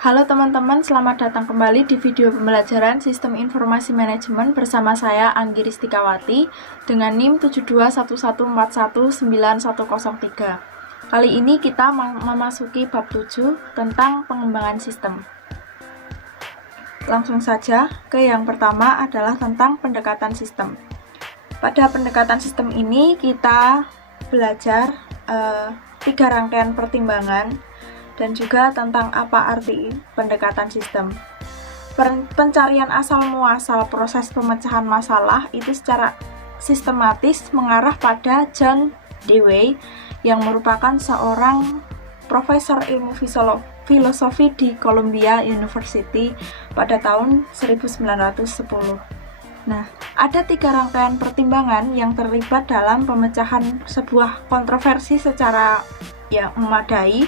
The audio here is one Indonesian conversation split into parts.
Halo teman-teman, selamat datang kembali di video pembelajaran Sistem Informasi Manajemen bersama saya Anggi Ristikawati dengan NIM 72114191103. Kali ini kita memasuki bab 7 tentang pengembangan sistem. Langsung saja ke yang pertama adalah tentang pendekatan sistem. Pada pendekatan sistem ini kita belajar 3 rangkaian pertimbangan dan juga tentang apa arti pendekatan sistem. Pencarian asal muasal proses pemecahan masalah itu secara sistematis mengarah pada John Dewey yang merupakan seorang profesor ilmu filosofi di Columbia University pada tahun 1910. Nah, ada 3 rangkaian pertimbangan yang terlibat dalam pemecahan sebuah kontroversi secara memadai.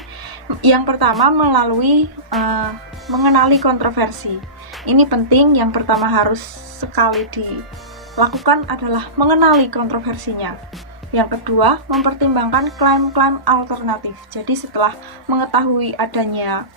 Yang pertama melalui mengenali kontroversi. Ini penting, yang pertama harus sekali dilakukan adalah mengenali kontroversinya. Yang kedua, mempertimbangkan klaim-klaim alternatif. Jadi setelah mengetahui adanya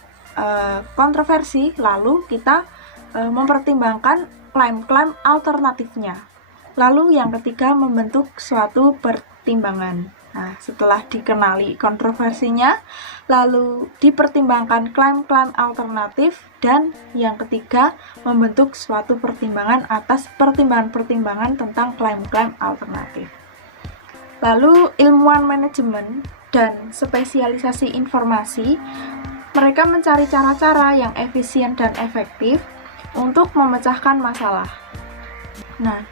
kontroversi, lalu kita mempertimbangkan klaim-klaim alternatifnya. Lalu yang ketiga, membentuk suatu pertimbangan. Nah, setelah dikenali kontroversinya, lalu dipertimbangkan klaim-klaim alternatif, dan yang ketiga, membentuk suatu pertimbangan atas pertimbangan-pertimbangan tentang klaim-klaim alternatif. Lalu, ilmuwan manajemen dan spesialisasi informasi, mereka mencari cara-cara yang efisien dan efektif untuk memecahkan masalah. Nah,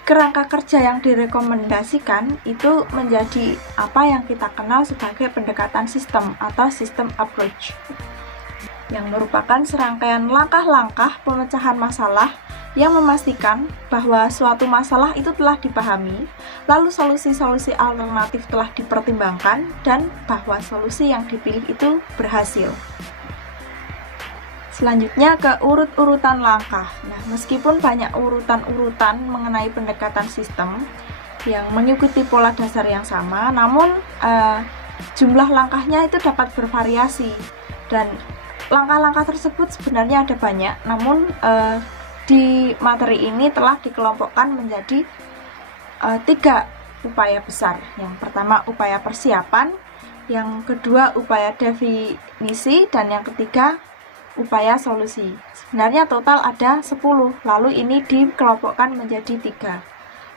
kerangka kerja yang direkomendasikan itu menjadi apa yang kita kenal sebagai pendekatan sistem atau system approach, yang merupakan serangkaian langkah-langkah pemecahan masalah yang memastikan bahwa suatu masalah itu telah dipahami, lalu solusi-solusi alternatif telah dipertimbangkan, dan bahwa solusi yang dipilih itu berhasil. Selanjutnya ke urut-urutan langkah. Nah, meskipun banyak urutan-urutan mengenai pendekatan sistem yang mengikuti pola dasar yang sama, namun jumlah langkahnya itu dapat bervariasi, dan langkah-langkah tersebut sebenarnya ada banyak, namun di materi ini telah dikelompokkan menjadi 3 upaya besar. Yang pertama upaya persiapan, yang kedua upaya definisi, dan yang ketiga upaya solusi. Sebenarnya total ada 10, lalu ini dikelompokkan menjadi 3.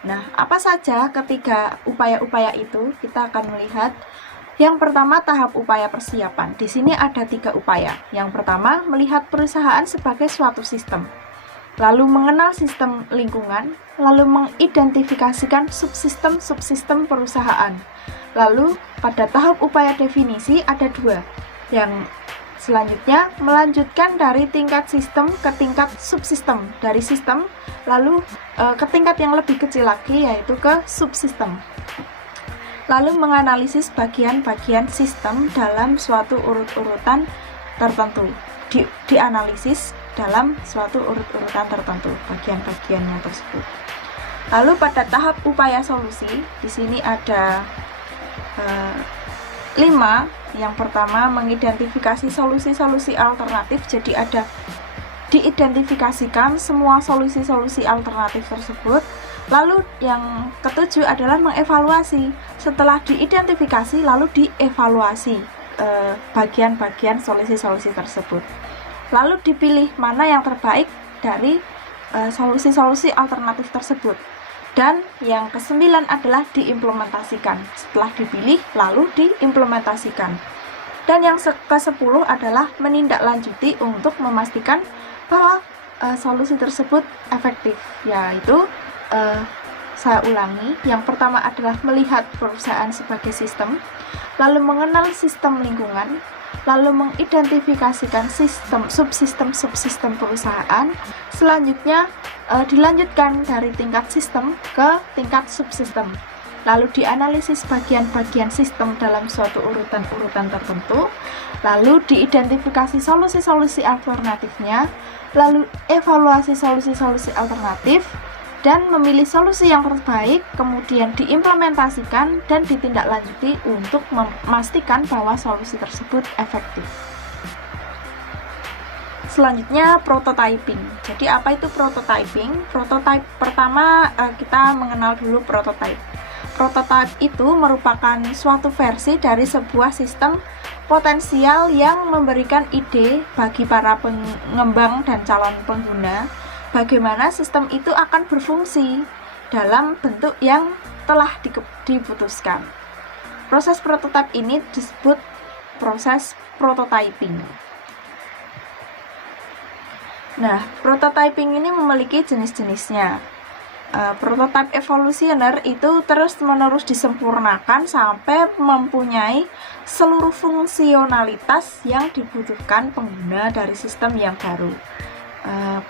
Nah, apa saja ketiga upaya-upaya itu? Kita akan melihat. Yang pertama, tahap upaya persiapan. Di sini ada 3 upaya. Yang pertama, melihat perusahaan sebagai suatu sistem. Lalu mengenal sistem lingkungan, lalu mengidentifikasikan subsistem-subsistem perusahaan. Lalu pada tahap upaya definisi ada 2. Yang selanjutnya, melanjutkan dari tingkat sistem ke tingkat subsistem, dari sistem lalu ke tingkat yang lebih kecil lagi, yaitu ke subsistem. Lalu menganalisis bagian-bagian sistem dalam suatu urut-urutan tertentu. Dianalisis dalam suatu urut-urutan tertentu bagian-bagiannya tersebut. Lalu pada tahap upaya solusi, di sini ada 5. Yang pertama, mengidentifikasi solusi-solusi alternatif. Jadi ada diidentifikasikan semua solusi-solusi alternatif tersebut. Lalu yang ketujuh adalah mengevaluasi. Setelah diidentifikasi, lalu dievaluasi bagian-bagian solusi-solusi tersebut. Lalu dipilih mana yang terbaik dari solusi-solusi alternatif tersebut. Dan yang ke-9 adalah diimplementasikan. Setelah dipilih, lalu diimplementasikan. Dan yang ke-10 adalah menindaklanjuti untuk memastikan bahwa solusi tersebut efektif. Yaitu, saya ulangi, yang pertama adalah melihat perusahaan sebagai sistem, lalu mengenal sistem lingkungan, lalu mengidentifikasikan subsistem perusahaan. Selanjutnya dilanjutkan dari tingkat sistem ke tingkat subsistem, lalu dianalisis bagian-bagian sistem dalam suatu urutan-urutan tertentu, lalu diidentifikasi solusi-solusi alternatifnya, lalu evaluasi solusi-solusi alternatif, dan memilih solusi yang terbaik, kemudian diimplementasikan dan ditindaklanjuti untuk memastikan bahwa solusi tersebut efektif. Selanjutnya prototyping. Jadi apa itu prototyping? Prototype pertama kita mengenal dulu prototype. Prototype itu merupakan suatu versi dari sebuah sistem potensial yang memberikan ide bagi para pengembang dan calon pengguna bagaimana sistem itu akan berfungsi dalam bentuk yang telah diputuskan. Proses prototype ini disebut proses prototyping. Nah, prototyping ini memiliki jenis-jenisnya. Prototype evolusioner itu terus-menerus disempurnakan sampai mempunyai seluruh fungsionalitas yang dibutuhkan pengguna dari sistem yang baru.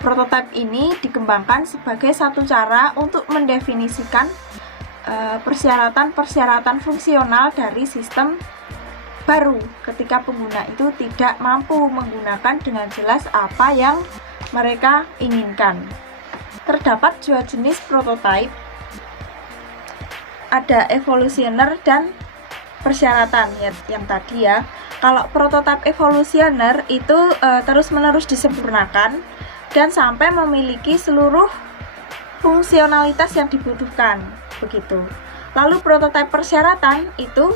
Prototype ini dikembangkan sebagai satu cara untuk mendefinisikan persyaratan-persyaratan fungsional dari sistem baru ketika pengguna itu tidak mampu menggunakan dengan jelas apa yang mereka inginkan. Terdapat dua jenis prototype, ada evolusioner dan persyaratan yang tadi ya. Kalau prototype evolusioner itu terus-menerus disempurnakan dan sampai memiliki seluruh fungsionalitas yang dibutuhkan, begitu. Lalu prototype persyaratan itu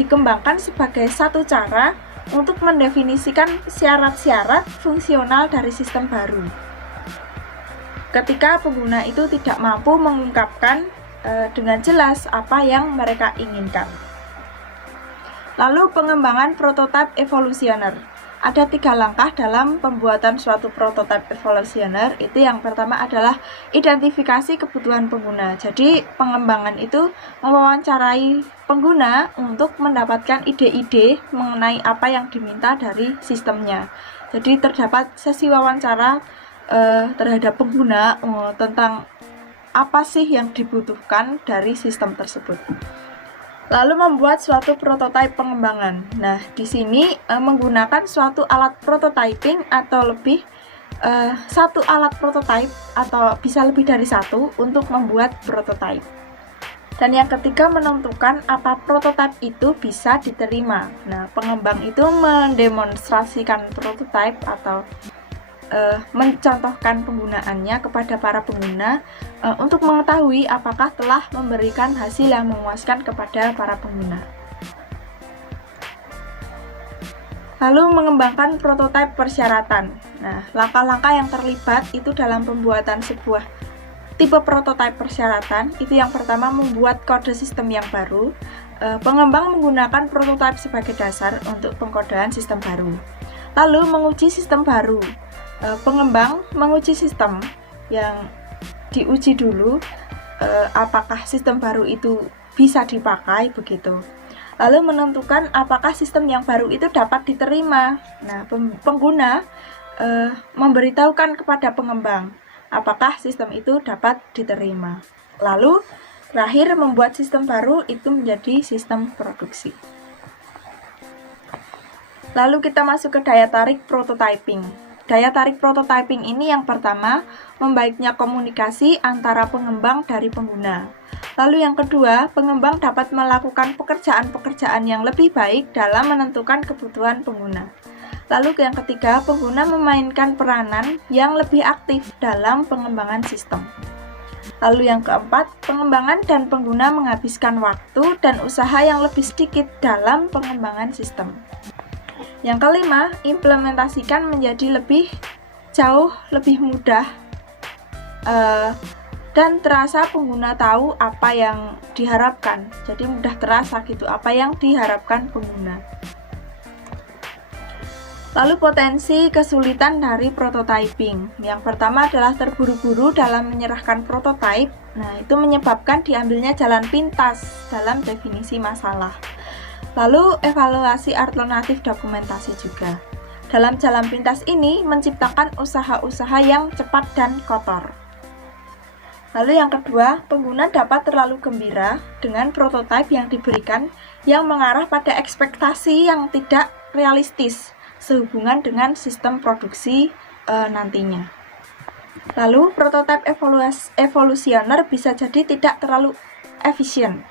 dikembangkan sebagai satu cara untuk mendefinisikan syarat-syarat fungsional dari sistem baru. Ketika pengguna itu tidak mampu mengungkapkan dengan jelas apa yang mereka inginkan. Lalu pengembangan prototype evolusioner. Ada 3 langkah dalam pembuatan suatu prototype evolusioner. Itu yang pertama adalah identifikasi kebutuhan pengguna. Jadi pengembangan itu mewawancarai pengguna untuk mendapatkan ide-ide mengenai apa yang diminta dari sistemnya. Jadi terdapat sesi wawancara terhadap pengguna tentang apa sih yang dibutuhkan dari sistem tersebut. Lalu membuat suatu prototipe pengembangan. Nah, di sini menggunakan suatu alat prototyping atau lebih satu alat prototype atau bisa lebih dari satu untuk membuat prototype. Dan yang ketiga menentukan apa prototype itu bisa diterima. Nah, pengembang itu mendemonstrasikan prototype atau mencontohkan penggunaannya kepada para pengguna untuk mengetahui apakah telah memberikan hasil yang memuaskan kepada para pengguna. Lalu mengembangkan prototipe persyaratan. Nah, langkah-langkah yang terlibat itu dalam pembuatan sebuah tipe prototipe persyaratan itu yang pertama membuat kode sistem yang baru. Pengembang menggunakan prototipe sebagai dasar untuk pengkodean sistem baru. Lalu menguji sistem baru. Pengembang menguji sistem yang diuji dulu apakah sistem baru itu bisa dipakai begitu. Lalu menentukan apakah sistem yang baru itu dapat diterima. Nah, pengguna memberitahukan kepada pengembang apakah sistem itu dapat diterima. Lalu terakhir membuat sistem baru itu menjadi sistem produksi. Lalu kita masuk ke daya tarik prototyping. Daya tarik prototyping ini yang pertama, membaiknya komunikasi antara pengembang dari pengguna. Lalu yang kedua, pengembang dapat melakukan pekerjaan-pekerjaan yang lebih baik dalam menentukan kebutuhan pengguna. Lalu yang ketiga, pengguna memainkan peranan yang lebih aktif dalam pengembangan sistem. Lalu yang keempat, pengembangan dan pengguna menghabiskan waktu dan usaha yang lebih sedikit dalam pengembangan sistem. Yang kelima, implementasikan menjadi jauh lebih mudah dan terasa pengguna tahu apa yang diharapkan. Jadi mudah terasa gitu apa yang diharapkan pengguna. Lalu potensi kesulitan dari prototyping. Yang pertama adalah terburu-buru dalam menyerahkan prototype. Nah, itu menyebabkan diambilnya jalan pintas dalam definisi masalah. Lalu evaluasi alternatif dokumentasi juga. Dalam jalan pintas ini menciptakan usaha-usaha yang cepat dan kotor. Lalu yang kedua, pengguna dapat terlalu gembira dengan prototipe yang diberikan yang mengarah pada ekspektasi yang tidak realistis sehubungan dengan sistem produksi nantinya. Lalu prototipe evolusioner bisa jadi tidak terlalu efisien.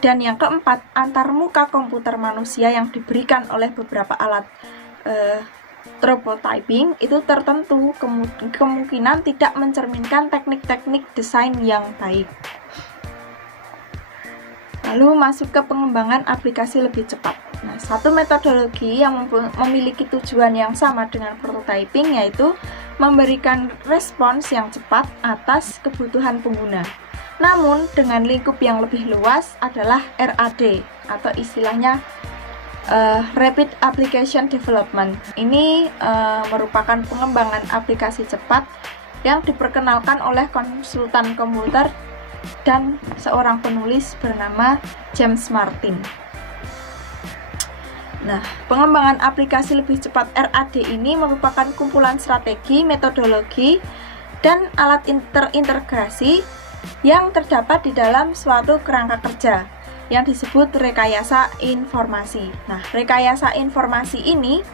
Dan yang keempat, antarmuka komputer manusia yang diberikan oleh beberapa alat prototyping itu tertentu kemungkinan tidak mencerminkan teknik-teknik desain yang baik. Lalu masuk ke pengembangan aplikasi lebih cepat. Nah, satu metodologi yang memiliki tujuan yang sama dengan prototyping yaitu memberikan respons yang cepat atas kebutuhan pengguna. Namun, dengan lingkup yang lebih luas adalah RAD atau istilahnya Rapid Application Development. Ini merupakan pengembangan aplikasi cepat yang diperkenalkan oleh konsultan komputer dan seorang penulis bernama James Martin. Nah, pengembangan aplikasi lebih cepat RAD ini merupakan kumpulan strategi, metodologi, dan alat terintegrasi yang terdapat di dalam suatu kerangka kerja yang disebut rekayasa informasi. Nah, rekayasa informasi ini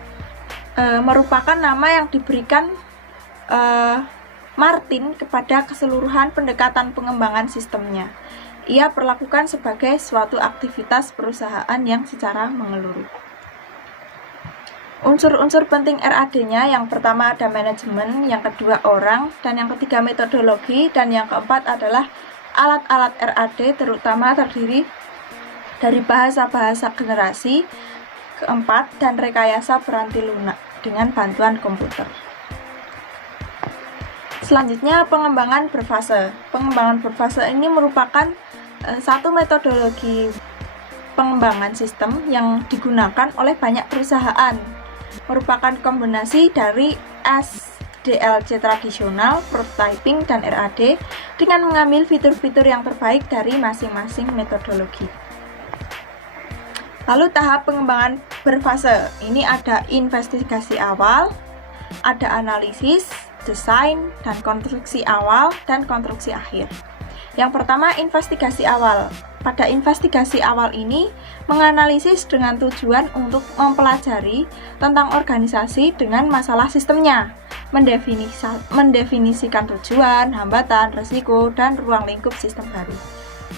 merupakan nama yang diberikan Martin kepada keseluruhan pendekatan pengembangan sistemnya. Ia perlakukan sebagai suatu aktivitas perusahaan yang secara menyeluruh. Unsur-unsur penting RAD-nya yang pertama ada manajemen, yang kedua orang, dan yang ketiga metodologi, dan yang keempat adalah alat-alat RAD terutama terdiri dari bahasa-bahasa generasi keempat dan rekayasa peranti lunak dengan bantuan komputer. Selanjutnya, pengembangan berfase. Pengembangan berfase ini merupakan satu metodologi pengembangan sistem yang digunakan oleh banyak perusahaan. Merupakan kombinasi dari SDLC tradisional, prototyping, dan RAD dengan mengambil fitur-fitur yang terbaik dari masing-masing metodologi. Lalu tahap pengembangan berfase. Ini ada investigasi awal, ada analisis, desain, dan konstruksi awal, dan konstruksi akhir. Yang pertama, investigasi awal. Pada investigasi awal ini, menganalisis dengan tujuan untuk mempelajari tentang organisasi dengan masalah sistemnya, mendefinisikan tujuan, hambatan, risiko, dan ruang lingkup sistem baru.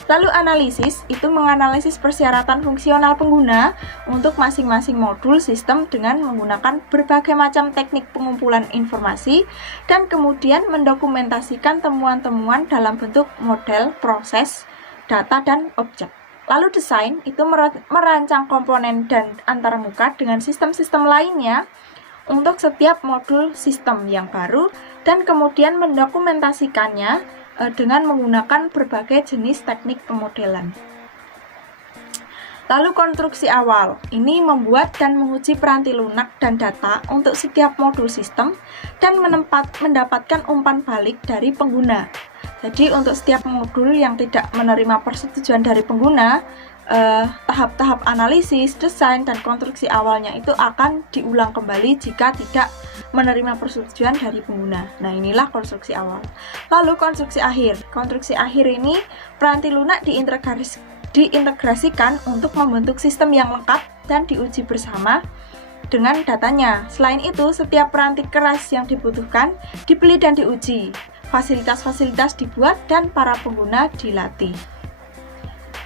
Lalu analisis itu menganalisis persyaratan fungsional pengguna untuk masing-masing modul sistem dengan menggunakan berbagai macam teknik pengumpulan informasi dan kemudian mendokumentasikan temuan-temuan dalam bentuk model, proses, data, dan objek. Lalu desain itu merancang komponen dan antarmuka dengan sistem-sistem lainnya untuk setiap modul sistem yang baru dan kemudian mendokumentasikannya dengan menggunakan berbagai jenis teknik pemodelan. Lalu konstruksi awal, ini membuat dan menguji peranti lunak dan data untuk setiap modul sistem dan mendapatkan umpan balik dari pengguna. Jadi untuk setiap modul yang tidak menerima persetujuan dari pengguna, tahap-tahap analisis, desain, dan konstruksi awalnya itu akan diulang kembali jika tidak menerima persetujuan dari pengguna. Nah, inilah konstruksi awal. Lalu konstruksi akhir. Konstruksi akhir ini peranti lunak diintegrasikan untuk membentuk sistem yang lengkap dan diuji bersama dengan datanya. Selain itu, setiap peranti keras yang dibutuhkan dibeli dan diuji. Fasilitas-fasilitas dibuat dan para pengguna dilatih.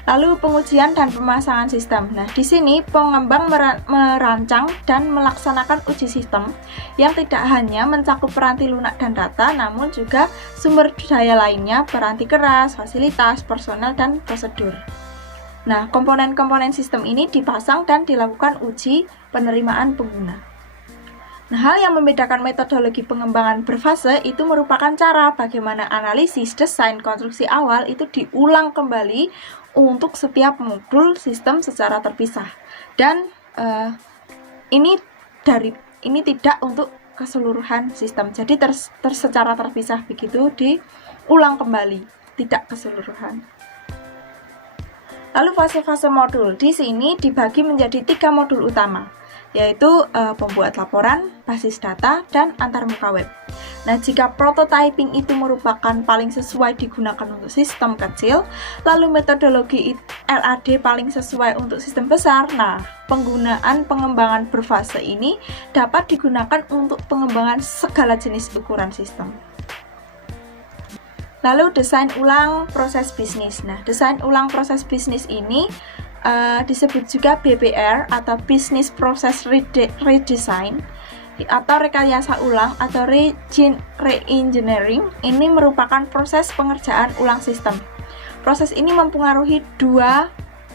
Lalu pengujian dan pemasangan sistem. Nah, di sini pengembang merancang dan melaksanakan uji sistem yang tidak hanya mencakup peranti lunak dan data, namun juga sumber daya lainnya, peranti keras, fasilitas, personel, dan prosedur. Nah, komponen-komponen sistem ini dipasang dan dilakukan uji penerimaan pengguna. Nah, hal yang membedakan metodologi pengembangan berfase itu merupakan cara bagaimana analisis, desain, konstruksi awal itu diulang kembali untuk setiap modul sistem secara terpisah. Dan ini tidak untuk keseluruhan sistem. Jadi secara terpisah begitu diulang kembali, tidak keseluruhan. Lalu fase-fase modul. Di sini dibagi menjadi 3 modul utama, yaitu pembuat laporan, basis data, dan antarmuka web. Nah, jika prototyping itu merupakan paling sesuai digunakan untuk sistem kecil, lalu metodologi RAD paling sesuai untuk sistem besar, nah, penggunaan pengembangan berfase ini dapat digunakan untuk pengembangan segala jenis ukuran sistem. Lalu desain ulang proses bisnis. Nah, desain ulang proses bisnis ini disebut juga BPR atau Business Process Redesign. atau rekayasa ulang atau re-engineering ini merupakan proses pengerjaan ulang sistem. Proses ini mempengaruhi dua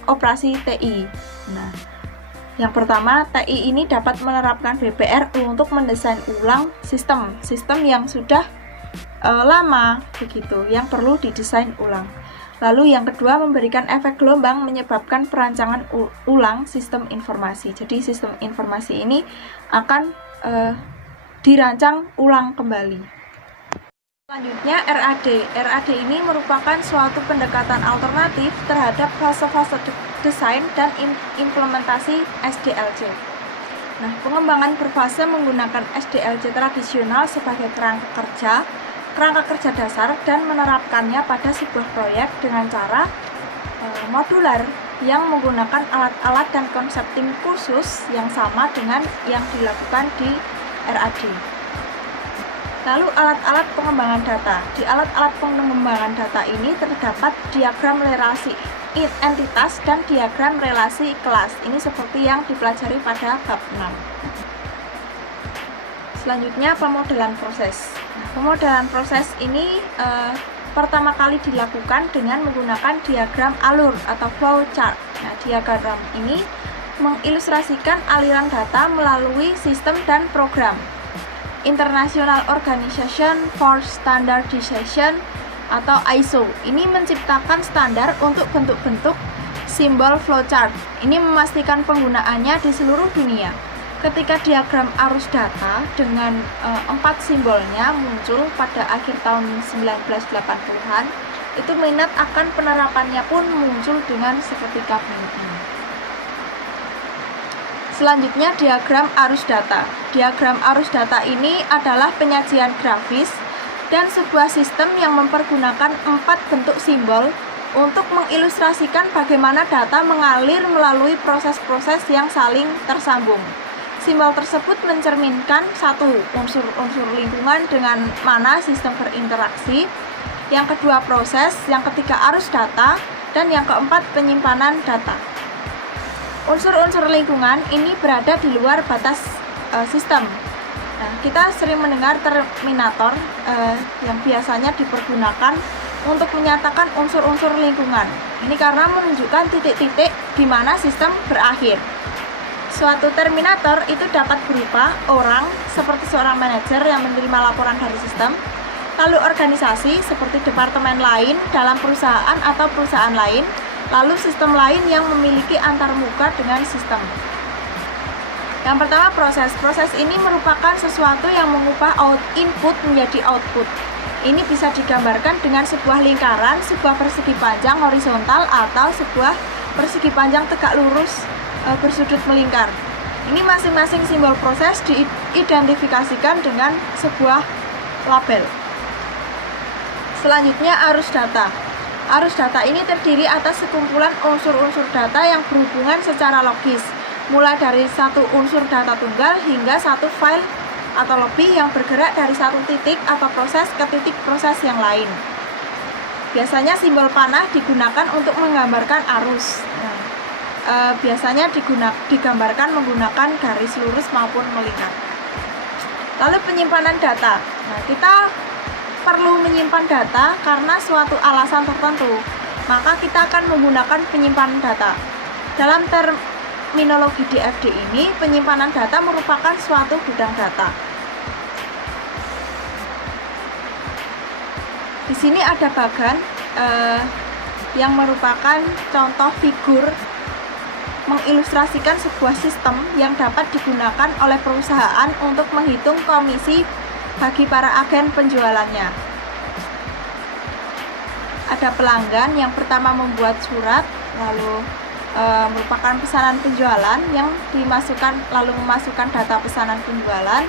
operasi TI. Nah, yang pertama, TI ini dapat menerapkan BPR untuk mendesain ulang sistem yang sudah lama begitu, yang perlu didesain ulang. Lalu yang kedua, memberikan efek gelombang menyebabkan perancangan ulang sistem informasi. Jadi sistem informasi ini akan dirancang ulang kembali. Selanjutnya RAD. RAD ini merupakan suatu pendekatan alternatif terhadap fase-fase desain dan implementasi SDLC. Nah, pengembangan berfase menggunakan SDLC tradisional sebagai kerangka kerja dasar dan menerapkannya pada sebuah proyek dengan cara modular yang menggunakan alat-alat dan konsep tim khusus yang sama dengan yang dilakukan di RAD. Lalu alat-alat pengembangan data. Di alat-alat pengembangan data ini terdapat diagram relasi entitas dan diagram relasi kelas. Ini seperti yang dipelajari pada bab 6. Selanjutnya pemodelan proses. Nah, pemodelan proses ini pertama kali dilakukan dengan menggunakan diagram alur atau flow chart. Nah, diagram ini mengilustrasikan aliran data melalui sistem dan program. International Organization for Standardization atau ISO ini menciptakan standar untuk bentuk-bentuk simbol flowchart. Ini memastikan penggunaannya di seluruh dunia. Ketika diagram arus data dengan 4 simbolnya muncul pada akhir tahun 1980-an, itu minat akan penerapannya pun muncul dengan seketika ini. Selanjutnya diagram arus data. Diagram arus data ini adalah penyajian grafis dan sebuah sistem yang mempergunakan 4 bentuk simbol untuk mengilustrasikan bagaimana data mengalir melalui proses-proses yang saling tersambung. Simbol tersebut mencerminkan satu, unsur-unsur lingkungan dengan mana sistem berinteraksi, yang kedua proses, yang ketiga arus data, dan yang keempat penyimpanan data. Unsur-unsur lingkungan ini berada di luar batas sistem. Nah, kita sering mendengar terminator yang biasanya dipergunakan untuk menyatakan unsur-unsur lingkungan. Ini karena menunjukkan titik-titik di mana sistem berakhir. Suatu terminator itu dapat berupa orang seperti seorang manajer yang menerima laporan dari sistem, lalu organisasi seperti departemen lain dalam perusahaan atau perusahaan lain, lalu sistem lain yang memiliki antarmuka dengan sistem. Yang pertama proses. Proses ini merupakan sesuatu yang mengubah input menjadi output. Ini bisa digambarkan dengan sebuah lingkaran, sebuah persegi panjang horizontal atau sebuah persegi panjang tegak lurus bersudut melingkar. Ini masing-masing simbol proses diidentifikasikan dengan sebuah label. Selanjutnya arus data. Arus data ini terdiri atas sekumpulan unsur-unsur data yang berhubungan secara logis, mulai dari satu unsur data tunggal hingga satu file atau lebih yang bergerak dari satu titik atau proses ke titik proses yang lain. Biasanya simbol panah digunakan untuk menggambarkan arus. Biasanya digambarkan menggunakan garis lurus maupun melingkar. Lalu penyimpanan data. Nah, kita perlu menyimpan data karena suatu alasan tertentu, maka kita akan menggunakan penyimpanan data. Dalam terminologi DFD ini, penyimpanan data merupakan suatu gudang data. Di sini ada bagan yang merupakan contoh figur mengilustrasikan sebuah sistem yang dapat digunakan oleh perusahaan untuk menghitung komisi bagi para agen penjualannya. Ada pelanggan yang pertama membuat surat, lalu merupakan pesanan penjualan yang lalu memasukkan data pesanan penjualan,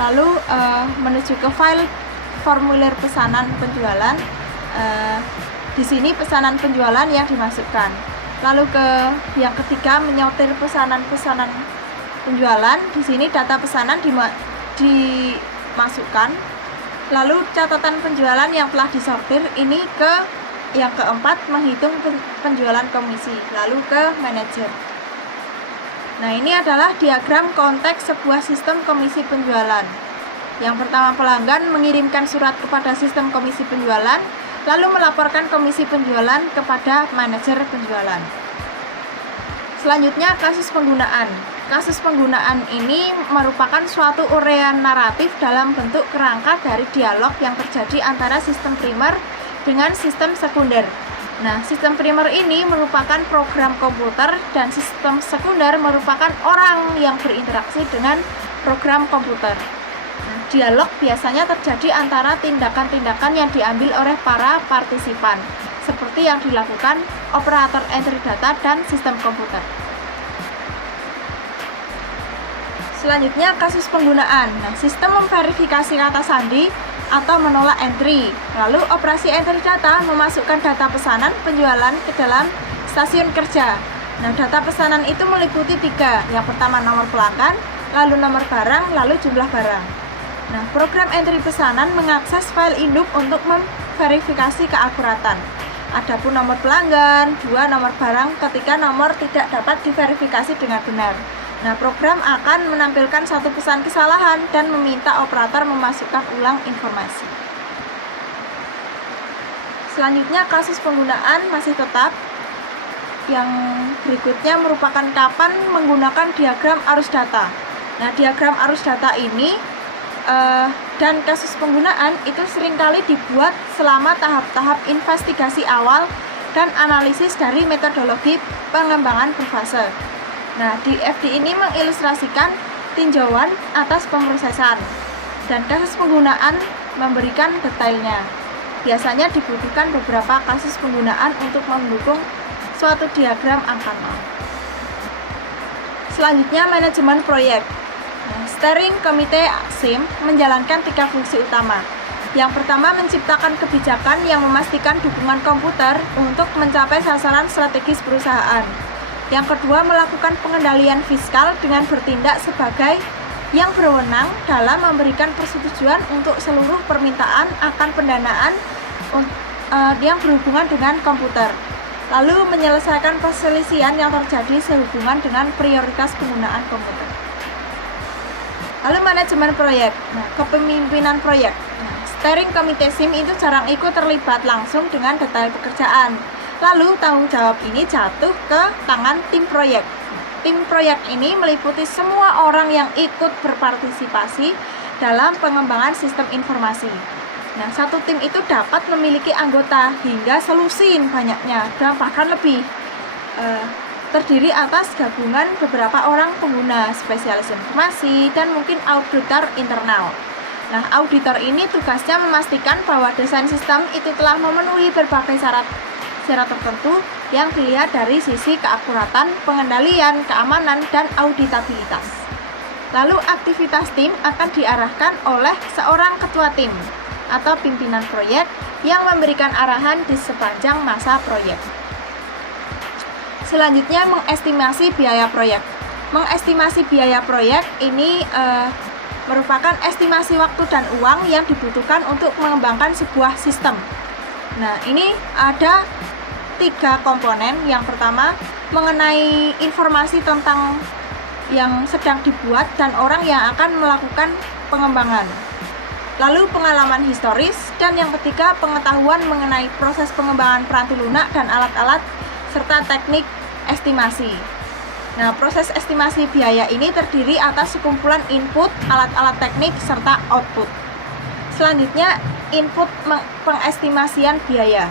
lalu menuju ke file formulir pesanan penjualan. Di sini pesanan penjualan yang dimasukkan. Lalu ke yang ketiga menyortir pesanan-pesanan penjualan. Di sini data pesanan dimasukkan. Lalu catatan penjualan yang telah disortir ini ke yang keempat menghitung penjualan komisi. Lalu ke manajer. Nah, ini adalah diagram konteks sebuah sistem komisi penjualan. Yang pertama, pelanggan mengirimkan surat kepada sistem komisi penjualan, lalu melaporkan komisi penjualan kepada manajer penjualan. Selanjutnya, kasus penggunaan. Kasus penggunaan ini merupakan suatu uraian naratif dalam bentuk kerangka dari dialog yang terjadi antara sistem primer dengan sistem sekunder. Nah, sistem primer ini merupakan program komputer dan sistem sekunder merupakan orang yang berinteraksi dengan program komputer. Nah, dialog biasanya terjadi antara tindakan-tindakan yang diambil oleh para partisipan, seperti yang dilakukan operator entry data dan sistem komputer. Selanjutnya, kasus penggunaan. Nah, sistem memverifikasi kata sandi atau menolak entry. Lalu operasi entry data memasukkan data pesanan penjualan ke dalam stasiun kerja. Nah, data pesanan itu meliputi 3. Yang pertama nomor pelanggan, lalu nomor barang, lalu jumlah barang. Nah, program entry pesanan mengakses file induk untuk memverifikasi keakuratan. Adapun nomor pelanggan, 2 nomor barang ketika nomor tidak dapat diverifikasi dengan benar. Nah, program akan menampilkan satu pesan kesalahan dan meminta operator memasukkan ulang informasi. Selanjutnya, kasus penggunaan masih tetap. Yang berikutnya merupakan kapan menggunakan diagram arus data. Nah, diagram arus data ini dan kasus penggunaan itu seringkali dibuat selama tahap-tahap investigasi awal dan analisis dari metodologi pengembangan berfase. Nah, DFD ini mengilustrasikan tinjauan atas pemrosesan dan kasus penggunaan memberikan detailnya. Biasanya dibutuhkan beberapa kasus penggunaan untuk mendukung suatu diagram angka nol. Selanjutnya, manajemen proyek. Nah, Steering Committee SIM menjalankan 3 fungsi utama. Yang pertama, menciptakan kebijakan yang memastikan dukungan komputer untuk mencapai sasaran strategis perusahaan. Yang kedua, melakukan pengendalian fiskal dengan bertindak sebagai yang berwenang dalam memberikan persetujuan untuk seluruh permintaan akan pendanaan yang berhubungan dengan komputer. Lalu menyelesaikan perselisihan yang terjadi sehubungan dengan prioritas penggunaan komputer. Lalu manajemen proyek. Nah, kepemimpinan proyek. Nah, Steering Committee SIM itu jarang ikut terlibat langsung dengan detail pekerjaan. Lalu tanggung jawab ini jatuh ke tangan tim proyek. Tim proyek ini meliputi semua orang yang ikut berpartisipasi dalam pengembangan sistem informasi. Nah, satu tim itu dapat memiliki anggota hingga selusin banyaknya dan bahkan lebih. Terdiri atas gabungan beberapa orang pengguna, spesialis informasi, dan mungkin auditor internal. Nah, auditor ini tugasnya memastikan bahwa desain sistem itu telah memenuhi berbagai syarat tertentu yang dilihat dari sisi keakuratan, pengendalian, keamanan, dan auditabilitas. Lalu aktivitas tim akan diarahkan oleh seorang ketua tim atau pimpinan proyek yang memberikan arahan di sepanjang masa proyek. Selanjutnya, mengestimasi biaya proyek. Mengestimasi biaya proyek ini merupakan estimasi waktu dan uang yang dibutuhkan untuk mengembangkan sebuah sistem. Nah, ini ada 3 komponen. Yang pertama, mengenai informasi tentang yang sedang dibuat dan orang yang akan melakukan pengembangan. Lalu pengalaman historis, dan yang ketiga, pengetahuan mengenai proses pengembangan peranti lunak dan alat-alat serta teknik estimasi. Nah, proses estimasi biaya ini terdiri atas sekumpulan input, alat-alat teknik, serta output. Selanjutnya, input pengestimasian biaya.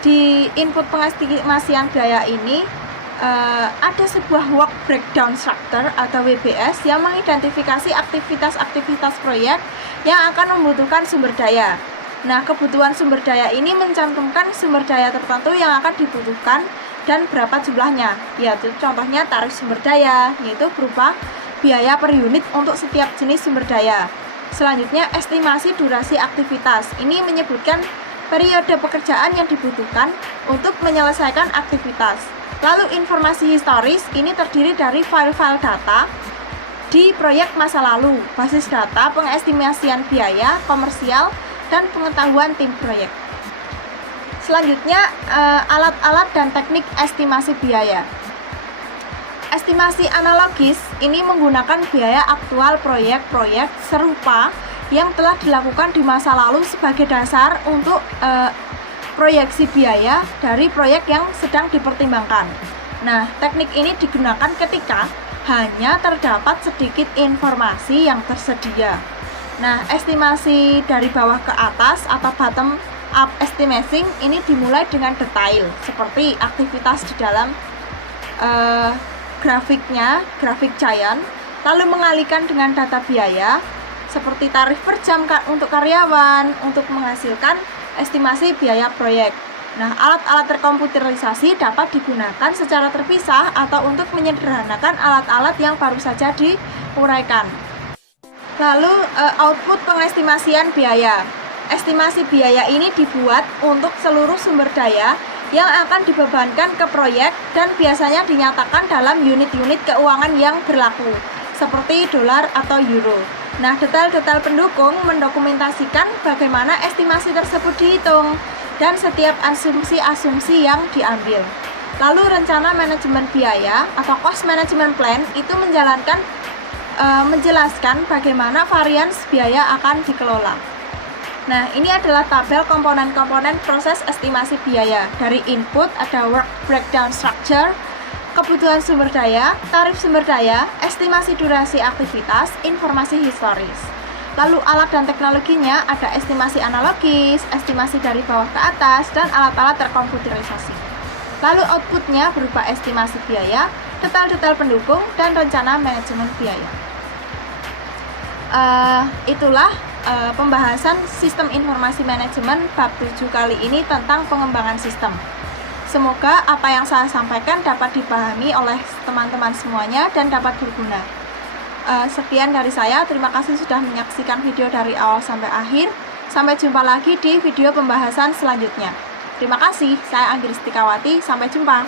Di input pengestimasian biaya ini ada sebuah work breakdown structure atau WBS yang mengidentifikasi aktivitas-aktivitas proyek yang akan membutuhkan sumber daya. Nah, kebutuhan sumber daya ini mencantumkan sumber daya tertentu yang akan dibutuhkan dan berapa jumlahnya, yaitu contohnya tarif sumber daya, yaitu berupa biaya per unit untuk setiap jenis sumber daya. Selanjutnya, estimasi durasi aktivitas. Ini menyebutkan periode pekerjaan yang dibutuhkan untuk menyelesaikan aktivitas. Lalu informasi historis ini terdiri dari file-file data di proyek masa lalu, basis data, pengestimasian biaya, komersial, dan pengetahuan tim proyek. Selanjutnya, alat-alat dan teknik estimasi biaya. Estimasi analogis ini menggunakan biaya aktual proyek-proyek serupa yang telah dilakukan di masa lalu sebagai dasar untuk proyeksi biaya dari proyek yang sedang dipertimbangkan. Nah, teknik ini digunakan ketika hanya terdapat sedikit informasi yang tersedia. Nah, estimasi dari bawah ke atas atau bottom up estimating ini dimulai dengan detail, seperti aktivitas di dalam grafiknya, grafik giant, lalu mengalihkan dengan data biaya seperti tarif per jam untuk karyawan untuk menghasilkan estimasi biaya proyek. Nah, alat-alat terkomputerisasi dapat digunakan secara terpisah atau untuk menyederhanakan alat-alat yang baru saja diuraikan. Lalu output pengestimasian biaya. Estimasi biaya ini dibuat untuk seluruh sumber daya yang akan dibebankan ke proyek dan biasanya dinyatakan dalam unit-unit keuangan yang berlaku, seperti dolar atau euro. Nah, detail-detail pendukung mendokumentasikan bagaimana estimasi tersebut dihitung dan setiap asumsi-asumsi yang diambil. Lalu rencana manajemen biaya atau cost management plan itu menjelaskan bagaimana varians biaya akan dikelola. Nah, ini adalah tabel komponen-komponen proses estimasi biaya. Dari input ada work breakdown structure, kebutuhan sumber daya, tarif sumber daya, estimasi durasi aktivitas, informasi historis. Lalu alat dan teknologinya ada estimasi analogis, estimasi dari bawah ke atas, dan alat-alat terkomputerisasi. Lalu outputnya berupa estimasi biaya, detail-detail pendukung, dan rencana manajemen biaya. Itulah pembahasan sistem informasi manajemen bab 7 kali ini tentang pengembangan sistem. Semoga apa yang saya sampaikan dapat dipahami oleh teman-teman semuanya dan dapat berguna. Sekian dari saya, terima kasih sudah menyaksikan video dari awal sampai akhir. Sampai jumpa lagi di video pembahasan selanjutnya. Terima kasih, saya Anggristikawati, sampai jumpa.